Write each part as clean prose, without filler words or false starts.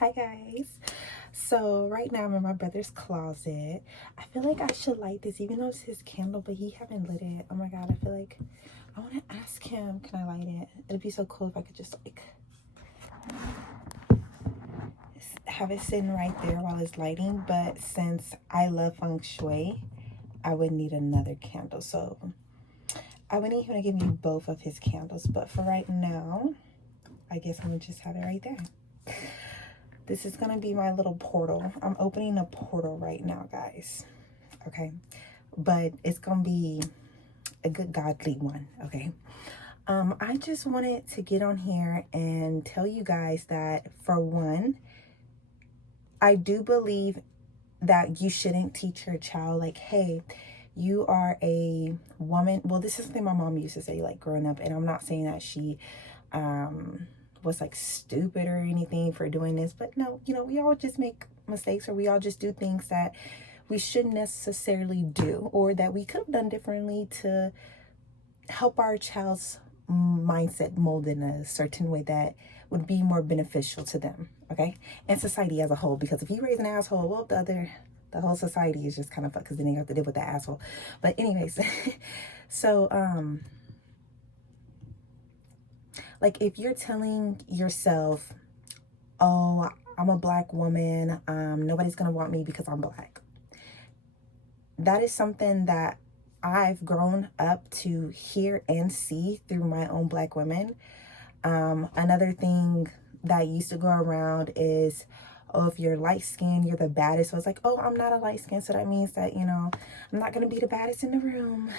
Hi guys. So right now I'm in my brother's closet. I feel like I should light this even though it's his candle, but he haven't lit it. Oh my god, I feel like I want to ask him, can I light it? It'd be so cool if I could just like have it sitting right there while it's lighting, but since I love feng shui, I would need another candle. So I would need him to give me both of his candles, but for right now, I guess I'm gonna just have it right there. This is gonna be my little portal. I'm opening a portal right now, guys. Okay, but it's gonna be a good godly one. Okay. I just wanted to get on here and tell you guys that, for one, I do believe that you shouldn't teach your child, like, hey, you are a woman. Well, this is something my mom used to say, like, growing up, and I'm not saying that she was like stupid or anything for doing this, but no, we all just make mistakes, or we all just do things that we shouldn't necessarily do, or that we could have done differently to help our child's mindset mold in a certain way that would be more beneficial to them, okay, and society as a whole. Because if you raise an asshole, well, the whole society is just kind of fucked, because then you have to deal with that asshole. But anyways, so like, if you're telling yourself, oh, I'm a black woman, nobody's gonna want me because I'm black, that is something that I've grown up to hear and see through my own black women. Another thing that used to go around is, oh, if you're light skinned, you're the baddest. So it's like, oh, I'm not a light skin, so that means that, I'm not gonna be the baddest in the room.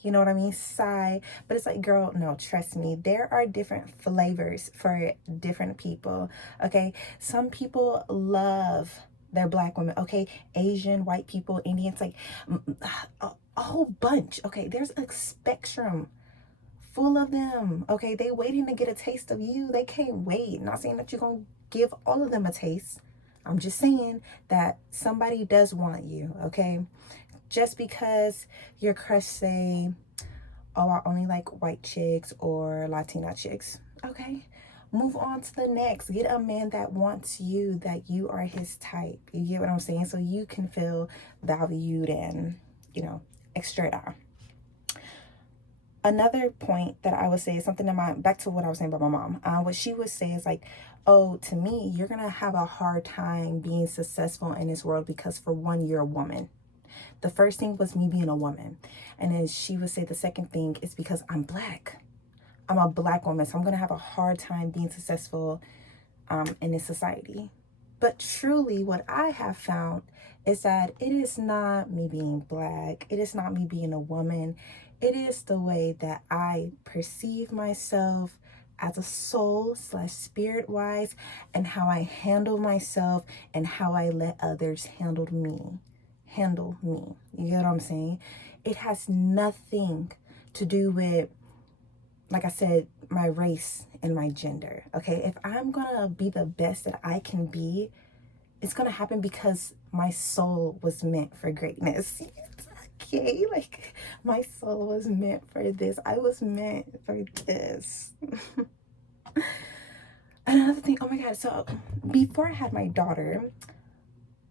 You know what I mean? Sigh. But it's like, girl, no, trust me. There are different flavors for different people. Okay. Some people love their black women. Okay. Asian, white people, Indians, like a whole bunch. Okay. There's a spectrum full of them. Okay. They waiting to get a taste of you. They can't wait. Not saying that you're going to give all of them a taste. I'm just saying that somebody does want you. Okay. Just because your crush say, oh, I only like white chicks or Latina chicks. Okay. Move on to the next. Get a man that wants you, that you are his type. You get what I'm saying? So you can feel valued and, extra. Another point that I would say is something that back to what I was saying about my mom. What she would say is like, oh, to me, you're going to have a hard time being successful in this world because, for one, you're a woman. The first thing was me being a woman. And then she would say the second thing is because I'm black. I'm a black woman, so I'm going to have a hard time being successful in this society. But truly, what I have found is that it is not me being black. It is not me being a woman. It is the way that I perceive myself as a soul / spirit wise, and how I handle myself and how I let others handle me. You get what I'm saying? It has nothing to do with, like I said, my race and my gender. Okay, if I'm gonna be the best that I can be, it's gonna happen because my soul was meant for greatness. Okay, like, my soul was meant for this. I was meant for this. Another thing, oh my god, so before I had my daughter,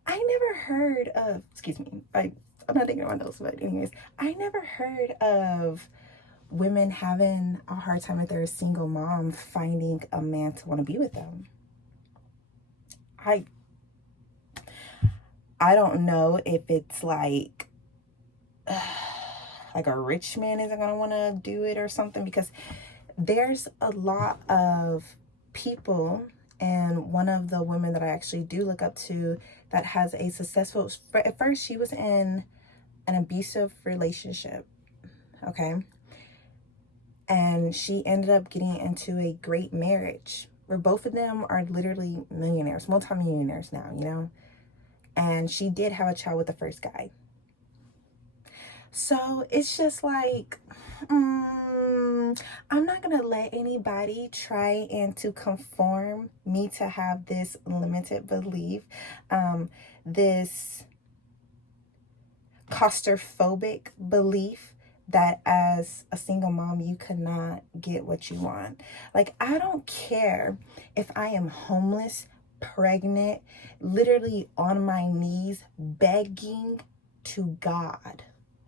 I never heard of, excuse me, I'm not thinking about those, but anyways, I never heard of women having a hard time if they're a single mom finding a man to want to be with them. I don't know if it's like a rich man isn't gonna want to do it or something, because there's a lot of people, and one of the women that I actually do look up to that has a successful, at first she was in an abusive relationship, okay, and she ended up getting into a great marriage where both of them are literally millionaires, multimillionaires now, and she did have a child with the first guy. So it's just like, I'm not gonna let anybody try and to conform me to have this limited belief, this claustrophobic belief that as a single mom you cannot get what you want. Like, I don't care if I am homeless pregnant, literally on my knees, begging to God.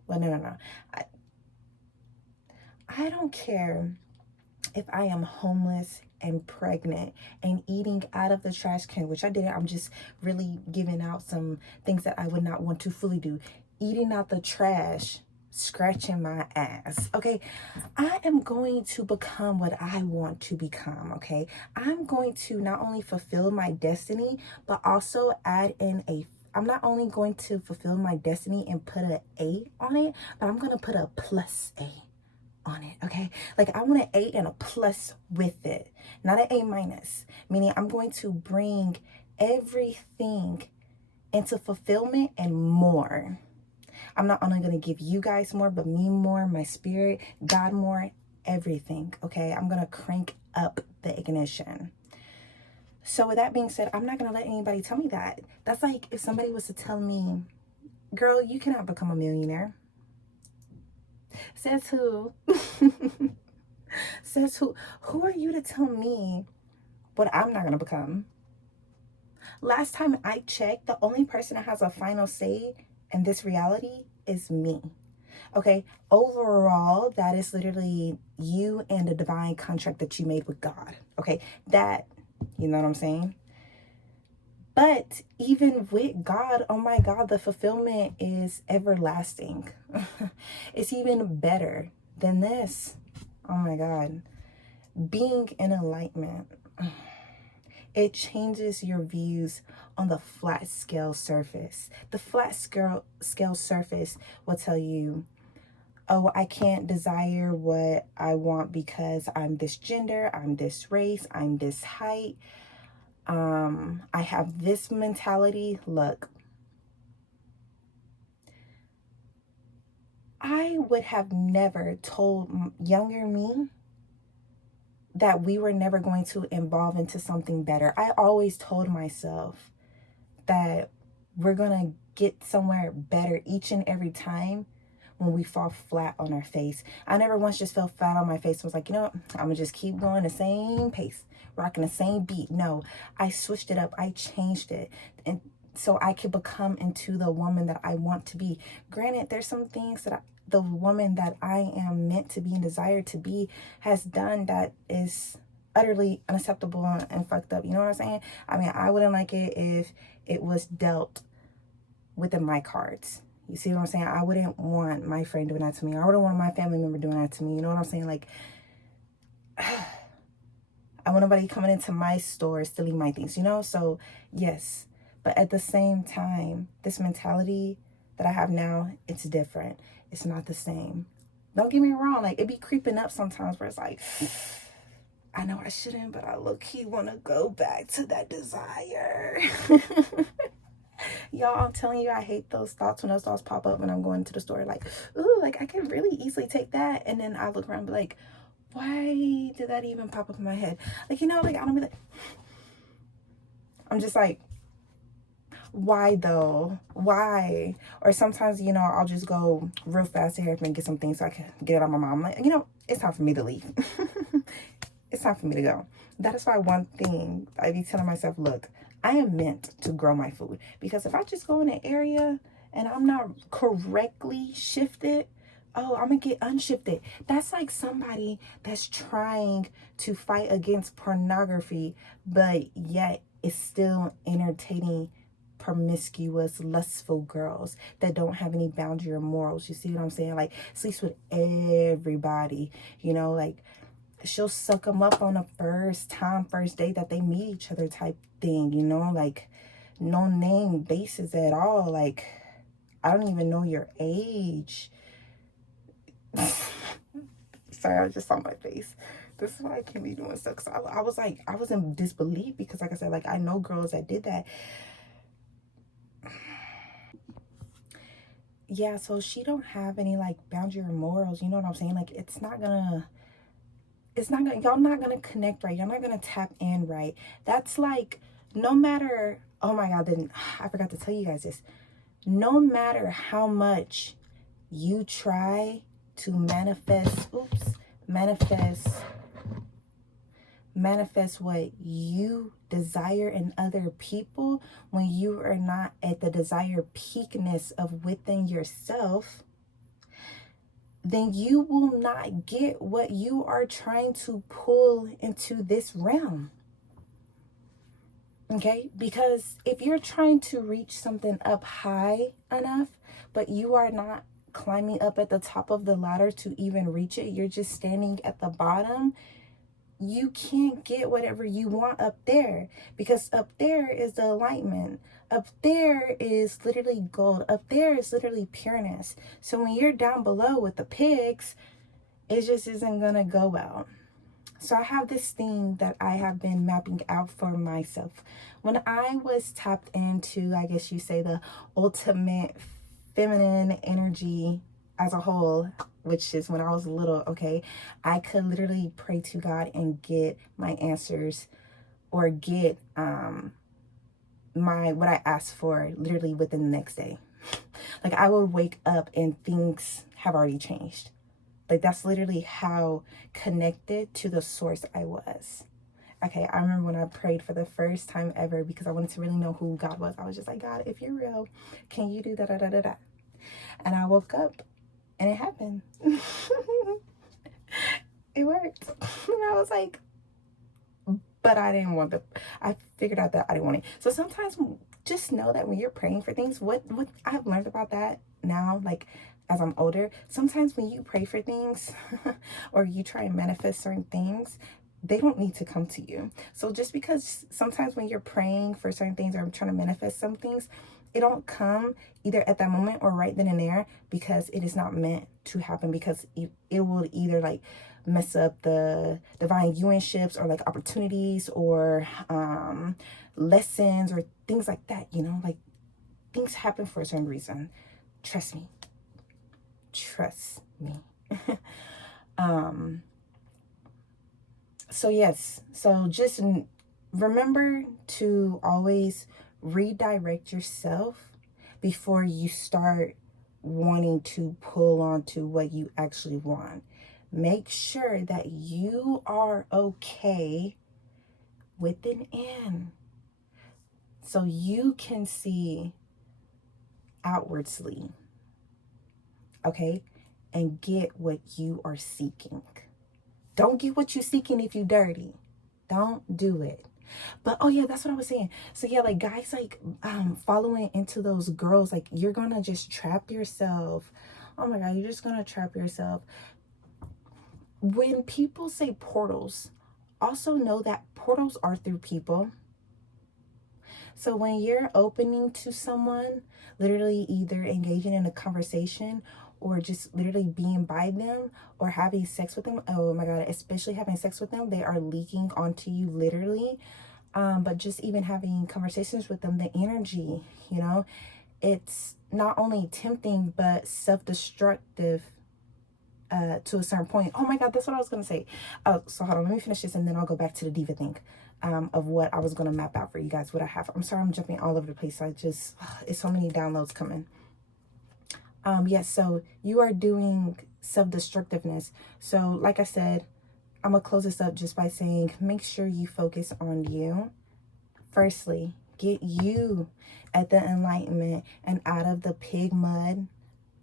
Well, no. I don't care if I am homeless and pregnant and eating out of the trash can, which I didn't. I'm just really giving out some things that I would not want to fully do. Eating out the trash, scratching my ass. Okay, I am going to become what I want to become. Okay, I'm going to not only fulfill my destiny, but also add in a I'm not only going to fulfill my destiny and put an A on it, but I'm going to put a plus A on it. Okay, like I want an A and a plus with it, not an A minus, meaning I'm going to bring everything into fulfillment and more. I'm not only going to give you guys more, but me more, my spirit, God more, everything. Okay, I'm going to crank up the ignition. So with that being said, I'm not going to let anybody tell me that. That's like if somebody was to tell me, girl, you cannot become a millionaire. Says who? Says who? Who are you to tell me what I'm not going to become? Last time I checked, the only person that has a final say in this reality is me. Okay, overall, that is literally you and the divine contract that you made with God. Okay, that, you know what I'm saying? But even with God, oh my God, the fulfillment is everlasting. It's even better than this. Oh my God. Being in enlightenment, it changes your views on the flat scale surface. The flat scale surface will tell you, oh, I can't desire what I want because I'm this gender, I'm this race, I'm this height. I have this mentality. Look, I would have never told younger me that we were never going to evolve into something better. I always told myself that we're going to get somewhere better each and every time when we fall flat on our face. I never once just fell flat on my face and was like, you know what? I'm going to just keep going the same pace, rocking the same beat. No, I switched it up. I changed it. And so I could become into the woman that I want to be. Granted, there's some things that the woman that I am meant to be and desired to be has done that is utterly unacceptable and fucked up. You know what I'm saying? I mean, I wouldn't like it if it was dealt within my cards. You see what I'm saying? I wouldn't want my friend doing that to me. I wouldn't want my family member doing that to me. You know what I'm saying? Like, I want nobody coming into my store stealing my things, you know? So, yes. But at the same time, this mentality that I have now, it's different. It's not the same. Don't get me wrong. Like, it be creeping up sometimes where it's like, I know I shouldn't, but I low-key want to go back to that desire. Y'all, I'm telling you, I hate those thoughts when those thoughts pop up when I'm going to the store. Like, ooh, like I could really easily take that. And then I look around and be like, why did that even pop up in my head? Like, you know, like I don't be like, I'm just like, why though? Why? Or sometimes, you know, I'll just go real fast to and get some things so I can get it on my mom. I'm like, you know, it's time for me to leave. It's time for me to go. That is why one thing I be telling myself, look, I am meant to grow my food. Because if I just go in an area and I'm not correctly shifted, oh, I'm going to get unshifted. That's like somebody that's trying to fight against pornography, but yet is still entertaining promiscuous, lustful girls that don't have any boundary or morals. You see what I'm saying? Like, sleeps with everybody, you know, like, she'll suck them up on the first date that they meet each other type thing, you know, like no name basis at all. Like, I don't even know your age. Sorry, I just saw my face. This is why I can't be doing stuff. Cause I was like, I was in disbelief because like I said, like I know girls that did that. Yeah, so she don't have any like boundary or morals, you know what I'm saying? Like y'all not gonna connect right. Y'all not gonna tap in right. That's like, no matter, oh my God, then I forgot to tell you guys this. No matter how much you try to manifest what you desire in other people when you are not at the desired peakness of within yourself, then you will not get what you are trying to pull into this realm. Okay? Because if you're trying to reach something up high enough, but you are not climbing up at the top of the ladder to even reach it, you're just standing at the bottom, you can't get whatever you want up there, because up there is the alignment. Up there is literally gold. Up there is literally pureness. So when you're down below with the pigs, it just isn't gonna go well. So I have this thing that I have been mapping out for myself. When I was tapped into, I guess you say, the ultimate feminine energy as a whole, which is when I was little, okay, I could literally pray to God and get my answers, or get what I asked for literally within the next day. Like, I would wake up and things have already changed. Like, that's literally how connected to the source I was. Okay, I remember when I prayed for the first time ever, because I wanted to really know who God was. I was just like, God, if you're real, can you do da da da da da? And I woke up and it happened. It worked. And I was like, but I didn't want I figured out that I didn't want it. So sometimes just know that when you're praying for things, what I've learned about that now, like as I'm older, sometimes when you pray for things or you try and manifest certain things, they don't need to come to you. So just because sometimes when you're praying for certain things or trying to manifest some things, it don't come either at that moment or right then and there, because it is not meant to happen, because it will either like mess up the divine unionships or like opportunities or lessons or things like that, you know, like things happen for a certain reason. Trust me. Trust me. So yes, so just remember to always redirect yourself before you start wanting to pull on to what you actually want. Make sure that you are okay within, so you can see outwardly, okay, and get what you are seeking. Don't get what you're seeking if you're dirty. Don't do it. But oh yeah, that's what I was saying. So yeah, like guys, like following into those girls, like you're gonna just trap yourself. Oh my God, you're just gonna trap yourself. When people say portals, also know that portals are through people. So when you're opening to someone, literally either engaging in a conversation or just literally being by them or having sex with them, oh my God, especially having sex with them, they are leaking onto you literally. But just even having conversations with them, the energy, you know, it's not only tempting, but self-destructive to a certain point. Oh my God, that's what I was going to say. Oh, so hold on, let me finish this and then I'll go back to the diva thing of what I was going to map out for you guys, what I have. I'm sorry, I'm jumping all over the place. It's so many downloads coming. Yes, so you are doing self-destructiveness. So like I said, I'm going to close this up just by saying, make sure you focus on you. Firstly, get you at the enlightenment and out of the pig mud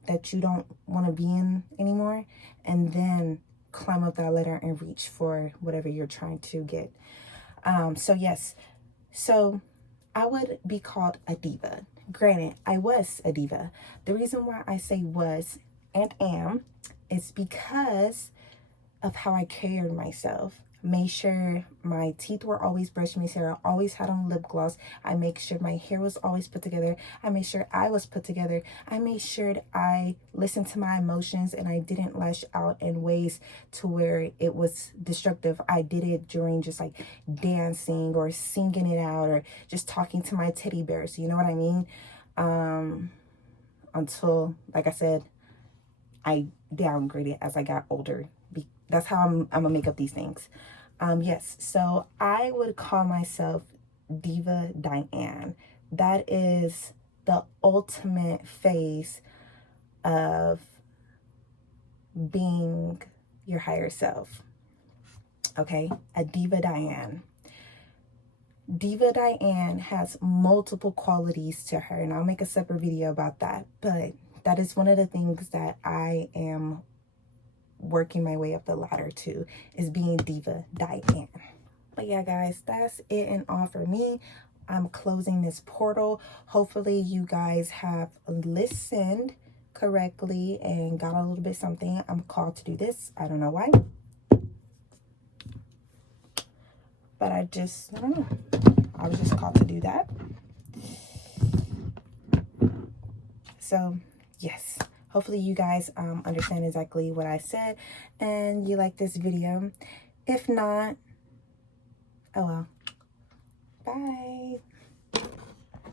that you don't want to be in anymore, and then climb up that ladder and reach for whatever you're trying to get. So yes, so I would be called a diva. Granted, I was a diva. The reason why I say was and am is because of how I carried myself. Made sure my teeth were always brushed. Made sure I always had on lip gloss. I make sure my hair was always put together. I made sure I was put together. I made sure that I listened to my emotions and I didn't lash out in ways to where it was destructive. I did it during just like dancing or singing it out or just talking to my teddy bears. You know what I mean? Until, like I said, I downgraded as I got older. That's how I'm gonna make up these things. Yes, so I would call myself Diva Diane. That is the ultimate phase of being your higher self. Okay, a Diva Diane. Diva Diane has multiple qualities to her, and I'll make a separate video about that. But that is one of the things that I am working my way up the ladder to, is being Diva Diane. But yeah, guys, that's it and all for me. I'm closing this portal. Hopefully you guys have listened correctly and got a little bit something. I'm called to do this. I don't know why. But I don't know. I was just called to do that. So, yes. Hopefully you guys understand exactly what I said and you like this video. If not, oh well. Bye.